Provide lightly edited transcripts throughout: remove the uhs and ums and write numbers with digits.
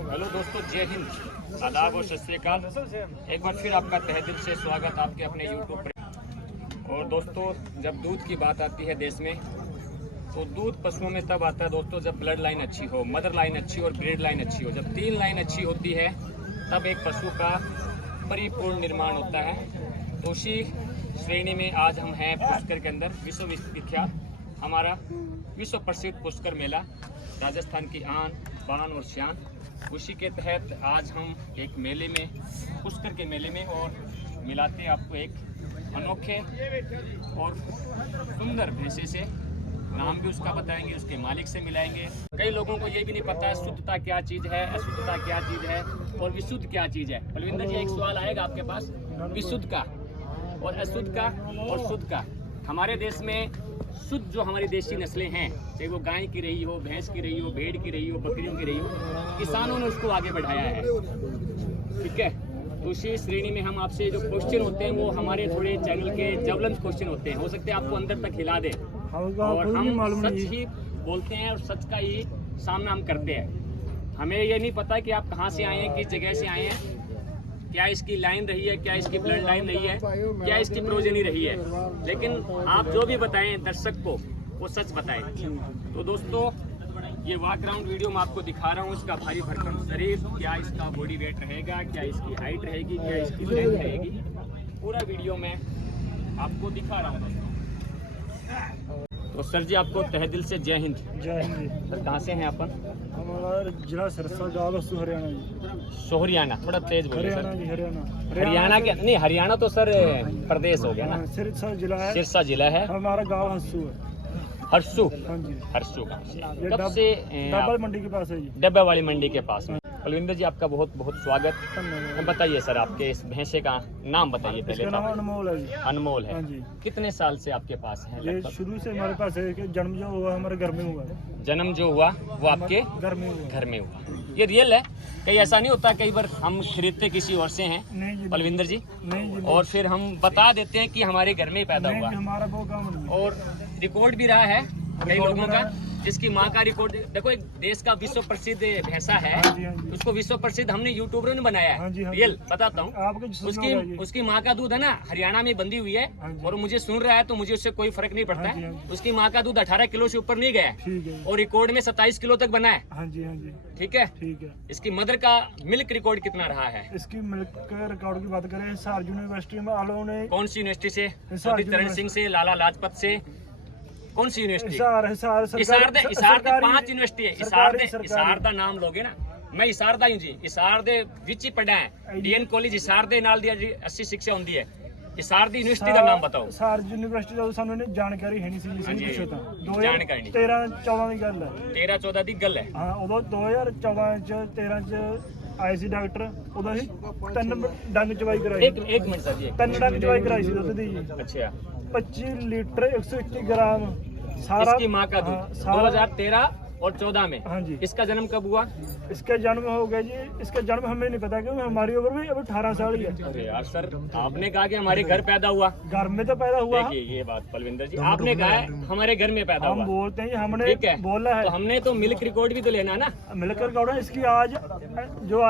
Hello दोस्तों, जय हिंद, आदाब और सत श्री अकाल। एक बार फिर आपका तहे दिल से स्वागत आपके अपने यूट्यूब पर। और दोस्तों, जब दूध की बात आती है देश में, तो दूध पशुओं में तब आता है दोस्तों जब ब्लड लाइन अच्छी हो, मदर लाइन अच्छी हो और ब्रीड लाइन अच्छी हो। जब तीन लाइन अच्छी होती है तब एक पशु का परिपूर्ण निर्माण होता है। तो उसी श्रेणी में आज हम हैं पुष्कर के अंदर। विश्वविख्यात हमारा विश्व प्रसिद्ध पुष्कर मेला, राजस्थान की आन बान और शान। उसी के तहत आज हम एक मेले में, पुष्कर के मेले में, और मिलाते हैं आपको एक अनोखे और सुंदर भैंसे से। नाम भी उसका बताएंगे, उसके मालिक से मिलाएंगे। कई लोगों को ये भी नहीं पता है शुद्धता क्या चीज़ है, अशुद्धता क्या चीज़ है और विशुद्ध क्या चीज़ है। बलविंदर जी, एक सवाल आएगा आपके पास, विशुद्ध का और अशुद्ध का और शुद्ध का। हमारे देश में शुद्ध जो हमारी देशी नस्लें हैं, चाहे वो गाय की रही हो, भैंस की रही हो, भेड़ की रही हो, बकरियों की रही हो, किसानों ने उसको आगे बढ़ाया है। ठीक है, तो उसी श्रेणी में हम आपसे जो क्वेश्चन होते हैं वो हमारे थोड़े चैनल के ज्वलंत क्वेश्चन होते हैं। हो सकते हैं आपको अंदर तक हिला दे, और हम सच ही बोलते हैं और सच का ही सामना हम करते हैं। हमें ये नहीं पता कि आप कहाँ से आए हैं, किस जगह से आए हैं, क्या इसकी लाइन रही है, क्या इसकी ब्लड लाइन रही है, क्या इसकी प्रोजेनी रही है, लेकिन आप जो भी बताएं दर्शक को वो सच बताएं। तो दोस्तों, ये वॉक ग्राउंड वीडियो मैं आपको दिखा रहा हूँ। इसका भारी भरकम शरीर, क्या इसका बॉडी वेट रहेगा, क्या इसकी हाइट रहेगी, क्या इसकी लेंथ रहेगी, पूरा वीडियो में आपको दिखा रहा हूँ दोस्तों। तो सर जी, आपको तहे दिल से जय हिंद। जय हिंद। सर, कहाँ से हैं अपन? हमारा जिला सिरसा, गाँव हरियाणा जी। सोहरियाना, थोड़ा तेज बोलिए सर। हरियाणा। हरियाणा के नहीं, हरियाणा तो सर प्रदेश हो गया ना। सिरसा जिला है। सिरसा जिला है। हमारा गाँव हंसू है। हरसू। हाँ जी। हरसू गाँव से। ये कब से? डबल मंडी के पास है जी। डब्बा वाली मंडी के पास में। बलविंदर जी, आपका बहुत बहुत स्वागत। धन्यवाद। बताइए सर, आपके इस भैंसे का नाम बताइए पहले। इसका नाम अनमोल है जी। अनमोल है। हाँ जी। कितने साल से आपके पास है? ये लगभग शुरू से हमारे पास है कि जन्म जो हुआ हमारे घर में हुआ है। जन्म जो हुआ वो आपके घर में हुआ। घर में हुआ। ये रियल है? कहीं ऐसा नहीं होता, कई बार हम खरीदते किसी और से हैं नहीं जी। बलविंदर जी, नहीं जी। और फिर हम बता देते हैं कि हमारे घर में ही पैदा नहीं हुआ। जी, हमारा वो काम नहीं है। और रिकॉर्ड भी रहा है कई लोगों का, जिसकी माँ का रिकॉर्ड देखो। एक देश का विश्व प्रसिद्ध भैंसा है, हाँ जी, हाँ जी। उसको विश्व प्रसिद्ध हमने यूट्यूबरों ने बनाया है। हाँ जी, हाँ जी। रियल बताता हूँ, आपके उसकी माँ का दूध है ना, हरियाणा में बंधी हुई है, हाँ जी। और मुझे सुन रहा है तो मुझे उससे कोई फर्क नहीं पड़ता हाँ जी, है। हाँ जी। उसकी माँ का दूध 18 किलो से ऊपर नहीं गया है, ठीक है। और रिकॉर्ड में 27 किलो तक बना है। हाँ जी, हाँ जी। ठीक है। ठीक है। इसकी मदर का मिल्क रिकॉर्ड कितना रहा है? इसकी मिल्क के रिकॉर्ड की बात करें, हिसार यूनिवर्सिटी में आलों ने। कौन सी यूनिवर्सिटी से? हिसार पंडित चरण सिंह से, लाला लाजपत से? कौन सी यूनिवर्सिटी? इसार दे 5 यूनिवर्सिटी है। इसार दा नाम लोगे ना, मैं इसार दा हूं जी। इसार दे विच ही पढ़ा है, डीएन कॉलेज इसार दे नाल दी अच्छी शिक्षा होंदी है। इसार दी यूनिवर्सिटी का नाम बताओ। इसार यूनिवर्सिटी ਦਾ ਸਾਨੂੰ ਨੇ ਜਾਣਕਾਰੀ ਹੈ ਨਹੀਂ ਸੀ ਹਾਂਜੀ, ਪੁੱਛੋ ਤਾਂ। ਜਾਣਕਾਰੀ ਨਹੀਂ। 13-14 ਦੀ ਗੱਲ ਹੈ। 13-14 ਦੀ ਗੱਲ ਹੈ। ਹਾਂ, ਉਦੋਂ 2014 ਚ 13 ਚ ਆਏ ਸੀ ਡਾਕਟਰ। ਉਦੋਂ ਅਸੀਂ 3 ਡੰਗ ਚਵਾਈ ਕਰਾਈ। एक मिनट सर जी। 3 ਡੰਗ ਚਵਾਈ ਕਰਾਈ ਸੀ ਦੁੱਧ ਦੀ ਜੀ। अच्छा, 25 लीटर 121 ग्राम सारा। इसकी माँ का दूध 2013 और 14 में। हाँ जी। इसका जन्म कब हुआ? इसका जन्म हो गया जी। इसका जन्म हमें नहीं पता क्योंकि हमारी उम्र भी अब 18 साल ही है। अरे यार सर, आपने कहा कि हमारे घर पैदा हुआ। घर में तो पैदा हुआ। देखिए ये बात बलविंदर जी, आपने कहा है हमारे घर में पैदा हम हुआ। बोलते हैं हमने ठीक है, बोला है। तो हमने तो मिल्क रिकॉर्ड भी तो लेना है ना। मिलकर कौड़ा इसकी आज जो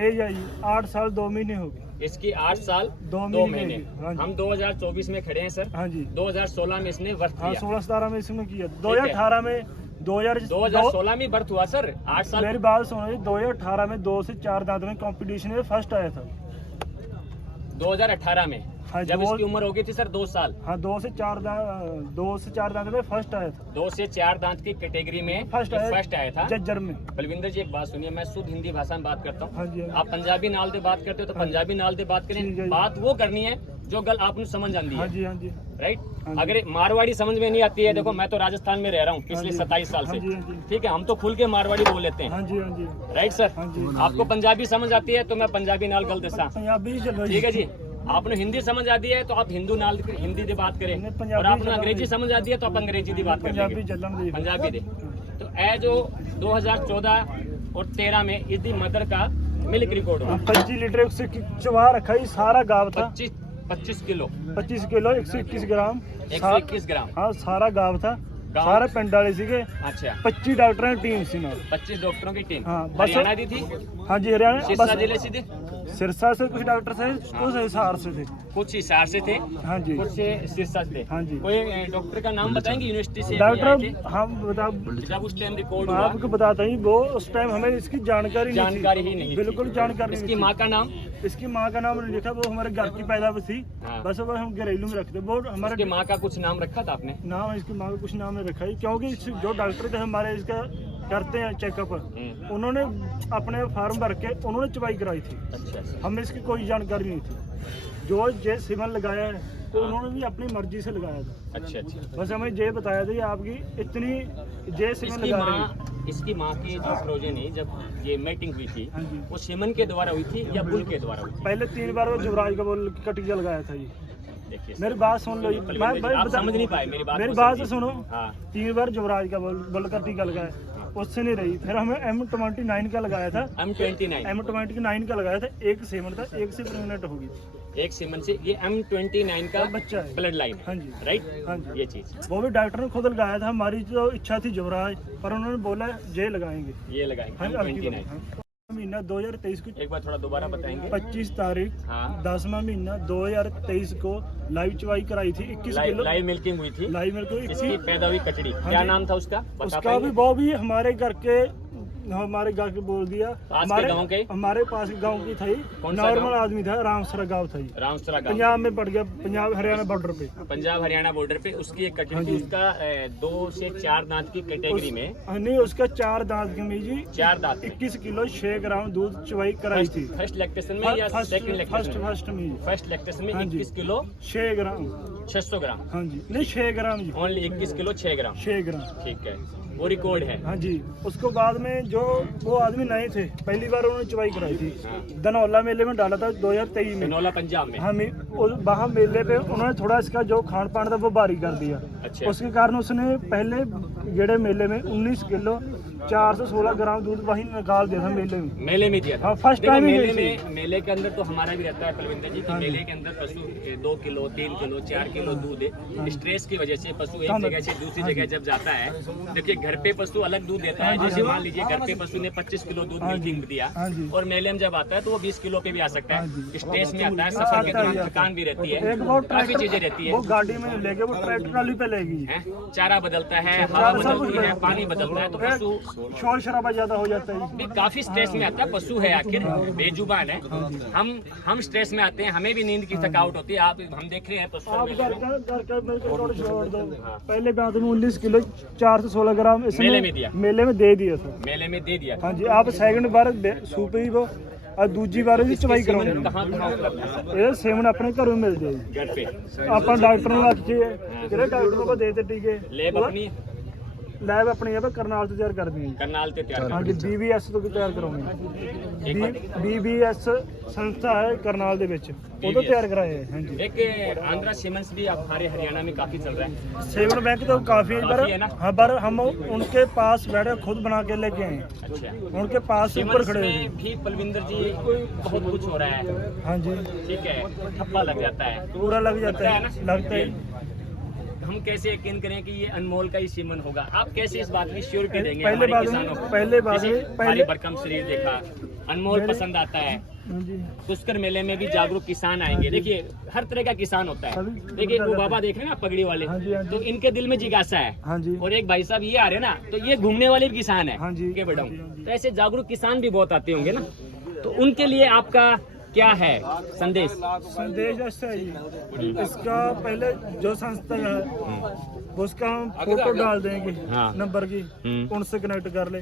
एज आई 8 साल 2 महीने हो गए। इसकी 8 साल 2 2 महीने। हाँ जी। हम 2024 में खड़े हैं सर। हाँ जी। 2016 में इसने बर्थ हाँ, किया। 16-17 में इसमें किया। 2018 में 2016 में बर्थ हुआ सर। 8 साल। मेरी बात सुनो जी, 2018 में 2 से 4 दांत में कंपटीशन में फर्स्ट आया था। 2018 में हाँ, जब इसकी उम्र हो गई थी सर 2 साल। हाँ, 2 से 4 दांत में फर्स्ट आया था। 2 से 4 दांत की कैटेगरी में फर्स्ट आया था जज्जर में। बलविंदर जी, एक बात सुनिए, मैं शुद्ध हिंदी भाषा में बात करता हाँ हूँ। जी, हाँ जी। आप पंजाबी नाल दे बात करते हो तो पंजाबी नाल दे बात ठीक है करें। जी। बात वो करनी है जो गल आपने समझ आती हाँ है। जी, हाँ जी। राइट। हाँ जी। अगर मारवाड़ी समझ में नहीं आती है, देखो मैं तो राजस्थान में रह रहा हूँ पिछले हाँ जी। 27 साल से। हाँ जी, हाँ जी। ठीक है, हम तो खुल के मारवाड़ी बोल लेते हैं। हाँ जी, हाँ जी। Right sir. हाँ जी। आपको पंजाबी समझ आती है तो मैं पंजाबी नाल गल दसा। पंजाबी चल रही ठीक है जी। आपने हिंदी समझ आती है तो आप हिंदू नाल हिंदी ਦੀ बात करें, पंजाबी और आपने चलन अंग्रेजी समझ आती है तो आप अंग्रेजी ਦੀ बात पंजाबी करेंगे। चलन दी। पंजाबी दे। तो ए जो 2014 और 13 में इसकी मदर का मिल्क रिकॉर्ड हुआ 25 लीटर 121 चवा रखा ही सारा गाव था। 25 किलो 25 किलो 121 ग्राम 121 ग्राम। हाँ, सारा गाव था। गाँव? सारे पिंड वाले सीगे। अच्छा 25 डॉक्टरों की टीम सी ना। 25 डॉक्टरों की टीम। हाँ, बस- हरियाणा दी थी, हाँ जी, हरियाणा सिरसा बस जिले से थे, सिरसा से कुछ डॉक्टर थे, कुछ हिसार से थे। कुछ हिसार से थे, हाँ जी, कुछ से सिरसा से थे। हाँ जी। कोई डॉक्टर का नाम बताएंगे यूनिवर्सिटी से भी आए थे? डॉक्टर हम बता जब उस टाइम रिकॉर्ड हुआ, आपको बताता ही, वो उस टाइम हमें इसकी जानकारी जानकारी ही नहीं थी। बिल्कुल जानकारी इसकी नहीं माँ का नाम? थी। इसकी माँ का नाम नहीं लिखा, वो हमारे घर की पैदावार थी। हाँ। बस वो हम घरेलू में रखते, वो उसकी हमारे माँ का कुछ नाम रखा था आपने? नाम, इसकी माँ का कुछ नाम नहीं रखा है, क्योंकि जो डॉक्टर थे हमारे इसका करते हैं चेकअप, उन्होंने अपने फार्म भर के उन्होंने चवाई कराई थी। अच्छा हमें इसकी कोई जानकारी नहीं थी। जो जे सीमन लगाया है तो उन्होंने भी अपनी मर्जी से लगाया था। अच्छा अच्छा। बस हमें ये बताया था कि आपकी इतनी जे सीमन इसकी लगा रही है। माँ, इसकी माँ की जो प्रोजेनी जब ये मीटिंग हुई थी, हाँ जी, वो सीमन के द्वारा हुई थी या बुल के द्वारा हुई थी? पहले 3 बार वो जुवराज का बोल का टीका लगाया था जी। देखिए मेरी बात सुन लो जी, मैं आप समझ नहीं पाए मेरी बात मेरी को बात समझिए। सुनो। हाँ 3 बार जुवराज का बोल का टीका लगाया, उससे नहीं रही। फिर हमें M29 का लगाया था, M29 M29 का लगाया था। एक सेमन था, एक से प्रेगनेंट होगी एक सीमन से, ये M29 का बच्चा है। ब्लड लाइन, हाँ जी, राइट? हाँ जी। ये चीज वो भी डॉक्टर ने खुद लगाया था। हमारी जो इच्छा थी जुवराज, पर उन्होंने बोला जे लगाएंगे। ये लगाएंगे हाँ, M29। महीना 2023 को एक बार थोड़ा दोबारा बताएंगे। 25 तारीख हाँ 10वां महीना 2023 को लाइव चवाई कराई थी। 21 किलो लाइव मिल्किंग हुई थी। लाइव मेरे को इसकी पैदा हुई कचड़ी, हाँ क्या जी। नाम था उसका, बता उसका पाएंगे? भी वो भी हमारे घर के बोल दिया। पास के गांव के? हमारे पास के गांव की थी। कौन सा नॉर्मल गांव? आदमी था, रामसरा गांव था ये। रामसरा गांव, पंजाब में पड़ गया, पंजाब हरियाणा बॉर्डर पे। पंजाब हरियाणा बॉर्डर पे। उसकी एक कचड़ी हाँ थी, जी। उसका 2 से 4 दांत की कैटेगरी में, नहीं, उसका 4 दांत की जी 4 दांत 21 किलो 6 ग्राम दूध चवाई कराई थी। फर्स्ट लैक्टेशन में या सेकंड लैक्टेशन में? फर्स्ट में फर्स्ट लैक्टेशन में हाँ जी। 21 किलो 6 ग्राम। 600 ग्राम, हाँ जी, नहीं 6 ग्राम जी, ओनली 21 किलो 6 ग्राम। 6 ग्राम। ठीक है, वो रिकॉर्ड है। हाँ जी। उसको बाद में जो वो आदमी नए थे, पहली बार उन्होंने चवाई कराई थी। धनौला मेले में डाला था 2023 में। धनौला पंजाब में। हम वहाँ मेले पे उन्होंने थोड़ा इसका जो खान पान था वो भारी कर दिया। अच्छा। उसके कारण उसने पहले गेड़े मेले में 19 किलो 416 ग्राम दूध वहीं निकाल दिया था मेले में। दिया था। हाँ, फर्स्ट देखो, टाइम ही मेले गई में, मेले के अंदर तो हमारा भी रहता है कुलविंदर जी कि हाँ जी। मेले के अंदर पशु 2 किलो 3 किलो 4 किलो दूध है। स्ट्रेस की वजह से पशु एक हाँ, जगह से दूसरी हाँ जगह जी। जब जाता है, देखिए घर पे पशु अलग दूध देता है। हाँ जी, जैसे हाँ मान लीजिए घर पे पशु ने 25 किलो दूध हाँ जी, मिल्किंग दिया, हाँ जी। और मेले में जब आता है तो वो 20 किलो पे भी आ सकता हाँ है। जी। स्ट्रेस में आता है, सफर के दौरान थकान भी रहती है, एक वो काफी चीजें रहती वो है। गाड़ी में लेके वो ट्रैक्टर ट्राली पे लेगी। हैं? चारा बदलता है, हवा बदलती है, पानी बदलता है, तो पशु शोर शराबा ज्यादा हो जाता है। भी काफी स्ट्रेस में आता है। पशु है, आखिर बेजुबान है। हम स्ट्रेस में आते हैं, हमें भी नींद की थकावट होती है। आप हम देख रहे हैं पशु आप में। घर का मेरे को थोड़ा छोड़ दो। पहले बात में 19 किलो 416 ग्राम इसमें मेले में दिया। मेले में दे दिया था। मेले में दे दिया। हाँ जी। आप सेकंड बार सूपी वो और दूजी बार ਦੀ ਚਵਾਈ सीमन ਕਰਾਉਣੀ। कहाँ कहाँ उपलब्ध है? ਇਹ ਸੇਮਨ ਆਪਣੇ ਘਰੋਂ ਮਿਲ ਜਾਏ। घर पे ਆਪਾਂ ਡਾਕਟਰ ਨੂੰ ਹੱਥ 'ਚ ਕਿਹੜੇ ਡਾਕਟਰ ਨੂੰ ਦੇ ਦਿੱਤੇ ਟੀਕੇ। लेब अपनी ਲੈਬ ਆਪਣੀ ਹੈ ਕਰਨਾਲ ਤੋਂ ਤਿਆਰ ਕਰਦੇ ਹਾਂ। करनाल से तैयार ਹਾਂ ਜੀ, BBS ਤੋਂ ਵੀ ਤਿਆਰ ਕਰਾਉਂਦੇ एक बार ਹਾਂ। BBS ਸੰਸਥਾ ਹੈ ਕਰਨਾਲ ਦੇ ਵਿੱਚ, ਉਹ ਤੋਂ ਤਿਆਰ ਕਰਾਏ ਹੈ। हाँ जी। एक आंध्रा सीमेंस भी हमारे हरियाणा में काफी चल रहा है। सेवन बैंक तो काफी है, काफी है ना? हाँ, पर हम उनके पास बैठे खुद बना के लेके आए हैं। अच्छा, उनके पास ऊपर सीमेंस खड़े में भी पलविंदर जी बहुत कुछ हो रहा है। हाँ जी, ठीक है, ठप्पा लग जाता है। पूरा लग जाता लगता है है, ना? लगता है। हम कैसे यकीन करें कि ये अनमोल का ही सीमन होगा? आप कैसे इस बात की श्योरिटी देंगे पहले हमारे बात किसानों को? पहले बात जैसे में हमारी पहले बरकम शरीर देखा, अनमोल पसंद आता है, हाँ जी, पुष्कर मेले में भी जागरूक किसान आएंगे। देखिए हर तरह का किसान होता है। सभी देखिए वो बाबा देख रहे हैं ना पगड़ी वाले, हाँ जी, हाँ जी। तो इनके दिल में जिज्ञासा है। हाँ जी, और एक भाई साहब ये आ रहे हैं ना, तो ये घूमने वाले भी किसान है हाँ जी, के बड़ों। हाँ जी, हाँ जी। तो ऐसे जागरूक किसान भी बहुत आते होंगे ना, तो उनके लिए आपका क्या है संदेश? संदेश ऐसा है जी, इसका पहले जो संस्था है उसका हम फोटो डाल देंगे हाँ। नंबर की, उनसे कनेक्ट कर ले।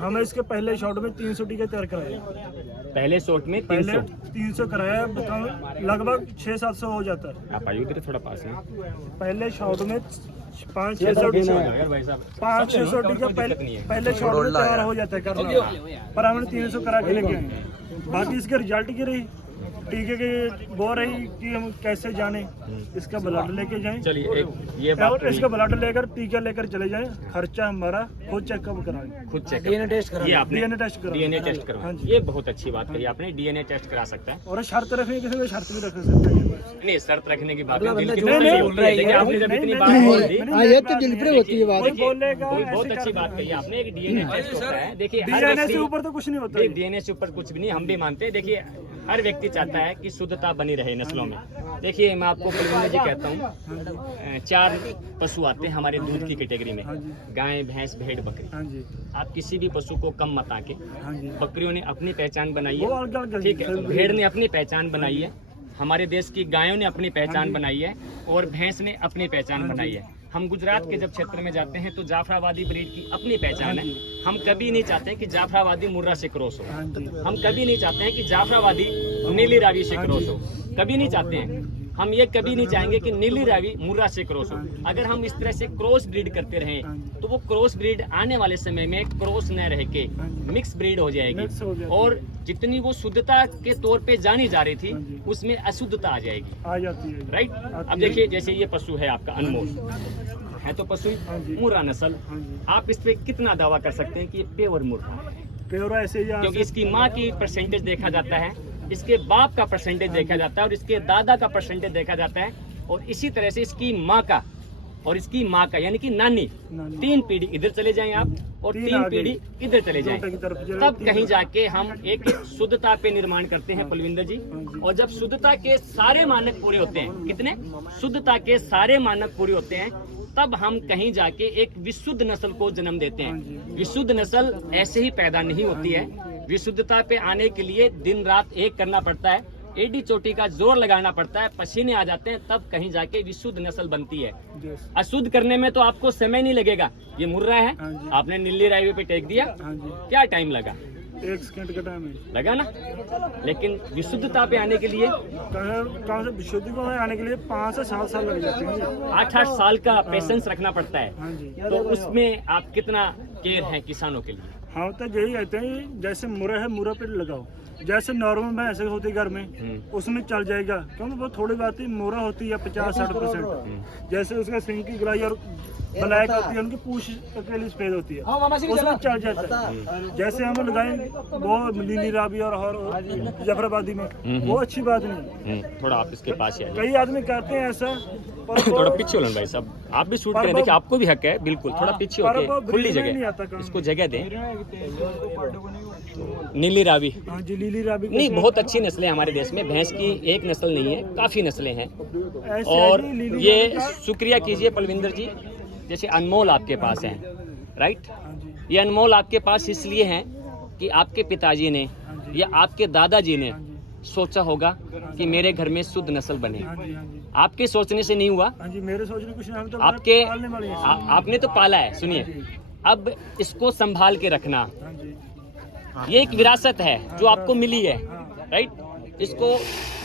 हमें इसके पहले शॉट में 300 टीके तैयार कराए। पहले शॉट में पहले 300। 300 कराया, बताओ लगभग 600-700 हो जाता है। आप आइए इधर थोड़ा पास है पहले शॉट में 500-600 टीका, यार भाई साहब 500-600 टीका पहले शॉट में तैयार हो जाता है करना, पर हमने 300 करा के लेके आए। बाकी इसके रिजल्ट की रही टीके की बोल रही कि हम कैसे जाने, इसका ब्लड लेके जाएं। चलिए ये बात और इसका ब्लड लेकर टीका लेकर चले जाएं, खर्चा हमारा खुद चेकअप कराएं, खुद चेक डीएनए टेस्ट करा, ये आपने डीएनए टेस्ट कराएं। डीएनए टेस्ट करो, हाँ जी। ये बहुत अच्छी बात कही आपने, डीएनए टेस्ट करा सकता है। और शर्त रखें, किसी को शर्त भी रख सकते हैं। नहीं, शर्त रखने की बात अगला दिल बंदा की जो बात नहीं नहीं बोल बोल रहा है, रही है, आपने जब नहीं, इतनी नहीं, बात नहीं, बोल दी। नहीं, हाँ, ये तो दिल पे होती है बात। कोई बोलेगा बहुत ऐसे अच्छी कर बात देंगे। कही आपने, एक डीएनए टेस्ट होता है। देखिए हर डीएनए से व्यक्ति, ऊपर तो कुछ नहीं होता है। डीएनए से ऊपर कुछ भी नहीं, हम भी मानते हैं। देखिए हर व्यक्ति चाहता है कि शुद्धता बनी रहे नस्लों में। देखिए मैं आपको कुलविंदर जी कहता हूँ, 4 पशु आते हैं हमारे दूध की कैटेगरी में, हाँ जी। गाय, भैंस, भेड़, बकरी। हाँ जी, आप किसी भी पशु को कम मत आके, हाँ जी। बकरियों ने अपनी पहचान बनाई वो है, अलग-अलग ठीक है, सब- भेड़ ने अपनी पहचान बनाई है, हमारे देश की गायों ने अपनी हाँ पहचान जी। बनाई है, और भैंस ने अपनी पहचान हाँ जी। बनाई है। हम गुजरात के जब क्षेत्र में जाते हैं तो जाफराबादी ब्रीड की अपनी पहचान हाँ है। जी। हम कभी नहीं चाहते कि जाफराबादी मुर्रा से क्रॉस हो, हाँ जी, हम कभी नहीं चाहते हैं कि जाफराबादी नीली रावी से हाँ क्रॉस जी। हो, कभी नहीं चाहते हैं। हम ये कभी नहीं चाहेंगे कि नीली रावी मुर्रा से क्रॉस हो। हाँ जी। अगर हम इस तरह से क्रॉस ब्रीड करते हाँ रहें जी। तो वो क्रॉस ब्रीड आने वाले समय में क्रॉस न रह के हाँ जी। मिक्स ब्रीड हो जाएगी, मिक्स हो जाती और जितनी वो शुद्धता के तौर पे जानी जा रही थी हाँ जी। उसमें अशुद्धता आ जाएगी। आ जाती है। राइट। आती अब है। देखिए जैसे ये पशु है आपका अनमोल, है तो पशु हाँ जी। मुर्रा नस्ल। हाँ जी, आप इस पे कितना दावा कर सकते हैं कि ये प्योर मुर्रा है? प्योर ऐसे ही यहाँ क्योंकि से- इसकी माँ की परसेंटेज देखा जाता है, इसके बाप का परसेंटेज देखा जाता है, और इसके दादा का परसेंटेज देखा जाता है, और इसी तरह से इसकी माँ का और इसकी माँ का यानी कि नानी, नानी। 3 3 पीढ़ी इधर चले जाएं आप, और 3 आगे। पीढ़ी इधर चले जाएं, जोटे की तरफ चले, तब 3 कहीं जाके हम एक शुद्धता पे निर्माण करते हैं पलविंदर जी। हाँ जी। और जब शुद्धता के सारे मानक पूरे होते हैं, कितने? शुद्धता के सारे मानक पूरे होते हैं, तब हम कहीं जाके एक विशुद्ध नस्ल को जन्म देते हाँ हैं। जी। विशुद्ध नस्ल ऐसे ही पैदा नहीं होती है, विशुद्धता पे आने के लिए दिन रात एक करना पड़ता है, एडी चोटी का जोर लगाना पड़ता है, पसीने आ जाते हैं, तब कहीं जाके विशुद्ध नस्ल बनती है। Yes, अशुद्ध करने में तो आपको समय नहीं लगेगा। ये मुर्रा है, हाँ जी। आपने नीली रावी पे टेक दिया, हाँ जी, क्या टाइम लगा? 1 सेकंड का टाइम है। लगा ना? लेकिन विशुद्धता पे आने के लिए कहाँ से विशुद्धि को आने के लिए 5 से 7 साल लग जाते हैं। 8-8 साल का पेशेंस रखना पड़ता है। हाँ जी, तो उसमें आप कितना केयर है किसानों के लिए? हम तो यही कहते हैं, जैसे मुरा है मुरा पे लगाओ, जैसे नॉर्मल भैंस होती घर में उसमें चल जाएगा, क्योंकि वो थोड़ी बात ही मोरा होती है 50-60%। जैसे उसका सिंग की गुलाई और ब्लैक होती है, उनकी पूछ अकेली सफेद होती है, उसमें चल जाता है। जैसे हम लगाए वो नीली रावी और जफराबादी में, वो अच्छी बात नहीं। थोड़ा आप इसके पास ही आइए। कई आदमी कहते हैं ऐसा, पर वो- थोड़ा पीछे हो भाई साहब, आप भी शूट करें, देखिए आपको भी हक है, बिल्कुल थोड़ा पीछे पर वो होके खुली ब्रीड में नहीं आता जगह, काम। इसको जगह दें। नीली रावी हाँ जी, नीली रावी नहीं, बहुत अच्छी नस्लें हमारे देश में, भैंस की एक नस्ल नहीं है, काफी नस्लें हैं। ऐसे और ही नीली ये रावी का- शुक्रिया कीजिए पलविंदर जी, जैसे अनमोल आपके पास हैं, राइट? हाँ जी, ये अनमोल आपके पास इसलिए हैं कि आपके पिताजी ने हाँ जी, या आपके दादाजी ने हाँ जी, सोचा होगा कि मेरे घर में शुद्ध नस्ल बने। हाँ जी, हाँ जी, आपके सोचने से नहीं हुआ, हाँ जी, मेरे सोचने कुछ नहीं, हम तो आपके पालने वाले हैं। आपने तो पाला है। सुनिए, अब इसको संभाल के रखना, हाँ जी, ये एक विरासत है जो आपको मिली है, हाँ, राइट? इसको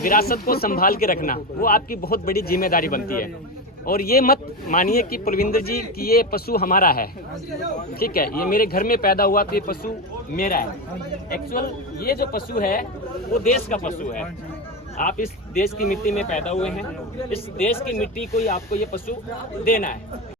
विरासत को संभाल के रखना वो आपकी बहुत बड़ी जिम्मेदारी बनती है। और ये मत मानिए कि प्रविंदर जी कि ये पशु हमारा है, ठीक है, ये मेरे घर में पैदा हुआ तो ये पशु मेरा है। एक्चुअल ये जो पशु है वो देश का पशु है। आप इस देश की मिट्टी में पैदा हुए हैं, इस देश की मिट्टी को ही आपको ये पशु देना है।